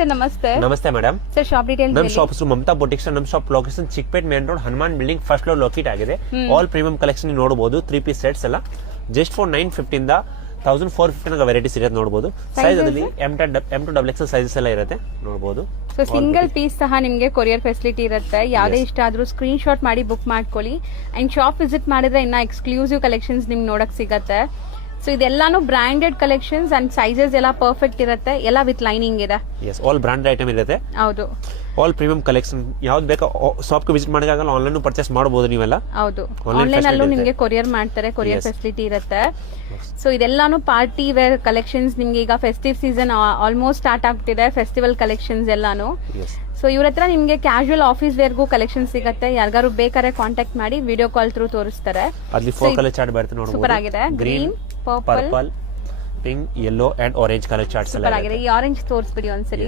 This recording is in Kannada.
ಸರ್ ನಮಸ್ತೆ. ನಮಸ್ತೆ ಮೇಡಮ್. ಸರ್ ಶಾಪ್ ಡೀಟೇಲ್ಸ್ ನಮ್ಮ ಶಾಪ್ ಹೆಸರು ಮಮತಾ ಬೊಟಿಕ್ಸ್. ನಮ್ಮ shop location Chickpet main road Hanuman building first floor locate ಆಗಿದೆ. ಆಲ್ ಪ್ರೀಮಿಯಂ ಕಲೆಕ್ಷನ್ ನೋಡಬಹುದು. 3 ಪೀಸ್ ಸೆಟ್ಸ್ ಎಲ್ಲ ಜಸ್ಟ್ ಫಾರ್ 950 ಇಂದ 1450 ವೆರೈಟೀಸ್ ಇರುತ್ತೆ ನೋಡಬಹುದು. ಸೈಜ್ ಅಲ್ಲಿ M2XL ಸೈಜಸ್ ಎಲ್ಲ ಇರುತ್ತೆ ನೋಡಬಹುದು. ಸೊ ಸಿಂಗಲ್ ಪೀಸ್ ಸಹ ನಿಮಗೆ ಕೊರಿಯರ್ ಫೆಸಿಲಿಟಿ ಇರುತ್ತೆ. ಯಾವ್ದೇ ಇಷ್ಟ ಆದ್ರೂ ಸ್ಕ್ರೀನ್ ಶಾಟ್ ಮಾಡಿ ಬುಕ್ ಮಾಡ್ಕೊಳ್ಳಿ. ಅಂಡ್ ಶಾಪ್ ವಿಸಿಟ್ ಮಾಡಿದ್ರೆ ಇನ್ನ ಎಕ್ಸ್ಕ್ಲೂಸಿವ್ ಕಲೆಕ್ಷನ್ಸ್ ನಿಮ್ಗೆ ನೋಡಕ್ ಸಿಗತ್ತೆ. ಸೊ ಇದೆಲ್ಲಾನು ಬ್ರಾಂಡೆಡ್ ಕಲೆಕ್ಷನ್ಸ್ ಅಂಡ್ ಸೈಜಸ್ ಎಲ್ಲ ಪರ್ಫೆಕ್ಟ್ ಇರುತ್ತೆ. ಎಲ್ಲ ವಿತ್ ಲೈನಿಂಗ್ ಇದೆ. ಆಲ್ ಬ್ರಾಂಡೆಡ್ ಐಟಮ್ ಇರುತ್ತೆ. ಹೌದು, ಆಲ್ ಪ್ರೀಮಿಯಂ ಕಲೆಕ್ಷನ್. ಯಾವ್ದು ಬೇಕಾ ಶಾಪ್ ಗೆ ವಿಸಿಟ್ ಮಾಡಿದಾಗ ಆನ್ಲೈನ್ ಪರ್ಚೇಸ್ ಮಾಡಬಹುದು ನೀವೆಲ್ಲ. ಹೌದು, ಆನ್ಲೈನ್ ಅಲ್ಲೂ ನಿಮಗೆ ಕೊರಿಯರ್ ಮಾಡ್ತಾರೆ. ಕೊರಿಯರ್ ಫೆಸಿಲಿಟಿ ಇರುತ್ತೆ. ಸೊ ಇದೆಲ್ಲಾನು ಪಾರ್ಟಿ ವೇರ್ ಕಲೆಕ್ಷನ್ಸ್. ನಿಮ್ಗೆ ಈಗ ಫೆಸ್ಟಿವ್ ಸೀಸನ್ ಆಲ್ಮೋಸ್ಟ್ ಸ್ಟಾರ್ಟ್ ಆಗ್ತಿದೆ. ಫೆಸ್ಟಿವಲ್ ಕಲೆಕ್ಷನ್ಸ್ ಎಲ್ಲಾನು. ಸೊ ಇವ್ರ ಹತ್ರ ನಿಮ್ಗೆ ಕ್ಯಾಶುವಲ್ ಆಫೀಸ್ ವೇರ್ಗೂ ಕಲೆಕ್ಷನ್ ಸಿಗುತ್ತೆ. ಯಾರಿಗಾರು ಬೇಕಾದ್ರೆ ಕಾಂಟ್ಯಾಕ್ಟ್ ಮಾಡಿ ವಿಡಿಯೋ ಕಾಲ್ ಥ್ರೂ ತೋರಿಸ್ತಾರೆ. ಅಲ್ಲಿ 4 ಕಲರ್ ಚಾರ್ಟ್ ಬರುತ್ತೆ ನೋಡಬಹುದು. ಸೂಪರ್ ಆಗಿದೆ. Green, purple, pink, yellow and orange colour charts ಎಲ್ಲ ಸೂಪರ್ ಆಗಿದೆ. ಈ ಆರೆಂಜ್ ತೋರಿಸ್ಬಿಡಿ ಒಂದ್ಸರಿ.